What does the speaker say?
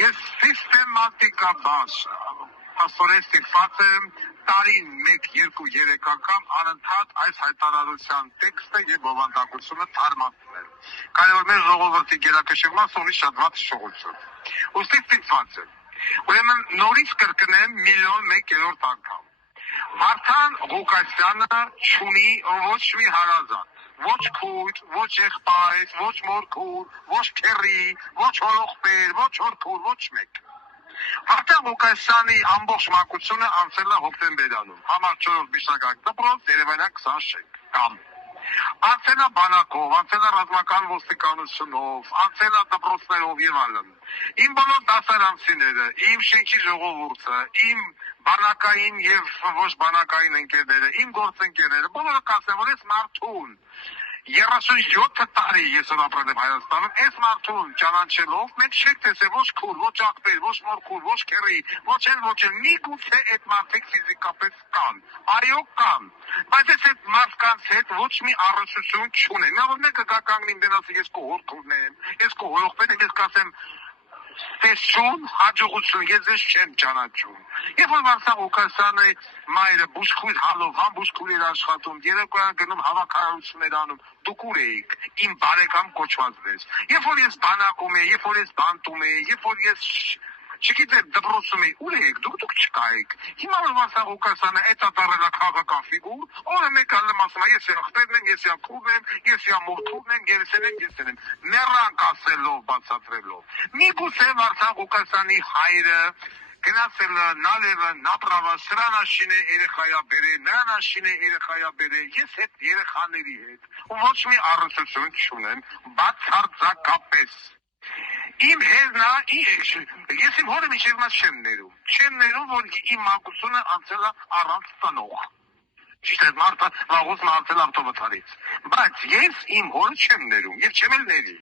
Ես սիստեմատիկաբար աստորեն ստիպված եմ տարին 1, 2, 3 անգամ անընդհատ այս հայտարարության տեքստը եւ բովանդակությունը թարմացնել։ Քանի որ մեր ժողովրդի գերակշռման սովի շատ վատ շողություն։ Ոստի ստիպված եմ։ Ուրեմն նորից կրկնեմ 1,000,001 անգամ։ Վարդան Ղուկասյանը չունի ոչ մի հարազատ, ոչ քույր, ոչ եղբայր, ոչ մորքուր, ոչ քեռի, ոչ հորողբեր, ոչ հորքուր, ոչ մեկ։ Վարդան Ղուկասյանի ամբողջ մանկությունը անցել է հոկտեմբերանում, համար 4 միջնակարգ դպրոց, Երևանյան 20 շենք, կամ անցել է բանակով, անցել է ռազմական ոստիկանությունով, անցել է դպրոցներով եւ այլն։ Իմ բոլոր դասարանցիները, իմ շենքի ժողովուրդը, իմ բանակային եւ ոչ բանակային ընկերները, իմ գործընկերները, բոլորը կասեն, որ ես մարդուն 37 տարի ես ապրել եմ Հայաստանում, այս մարդուն ճանաչելով, մենք չենք տեսել ոչ քուր, ոչ աղբեր, ոչ մորքուր, ոչ քեռի, ոչ էլ, միգուցե այդ մարդիկ ֆիզիկապես կան, այո կան, բայց ես այդ մարդկանց հետ ոչ մի առնչություն չունեմ, նա որ մեկը գա կանգնի իմ դենասը ես քո հորքուրն եմ, ես քո հորողբերն եմ, ես կասեմ տեսություն, հաջողություն, ես ես չեմ ճանաչում։ Երբ որ Վարդան Ղուկասյանի մայրը բուժքույր հալով, համ բուժքույր էր աշխատում, երեկոյան գնում հավաքարարություններ անում, դուք ուր էիք, իմ բարեկամ կոչված ես։ Երբ որ ես բանակում էի, երբ որ ես բանտում էի, երբ որ ես չգիտեմ դպրոցում էի, ուր էիք, դուք չկայիք։ Հիմա որ Վարդան Ղուկասյանը էտա դառել է քաղաքական ֆիգուր, օրը մեկ ալում ասում է, ես եղբայրն եմ, ես քուրն եմ, ես մորքուրն եմ, երեսեն եմ, մեռանք ասելով, բացատրելով։ Միգուցե Վարդան Ղուկասյանի հայրը գնացել է նալևը, նապրավա, սրանաշին է երեխայա բերե, նրանաշին է երեխայա բերե, ես հետ երեխաների հետ, ու ոչ մի առնչություն չունեմ, բացարձակապես։ Իմ հերնա, ես իմ հորը մինչև մաս չեմ ներում, որ իմ մանկությունը անցել է առանց ծնող։ Ճիշտ է, մարդը վաղուց մահացել ավտովթարից, բայց ես իմ հորը չեմ ներում, եւ չեմ էլ ների։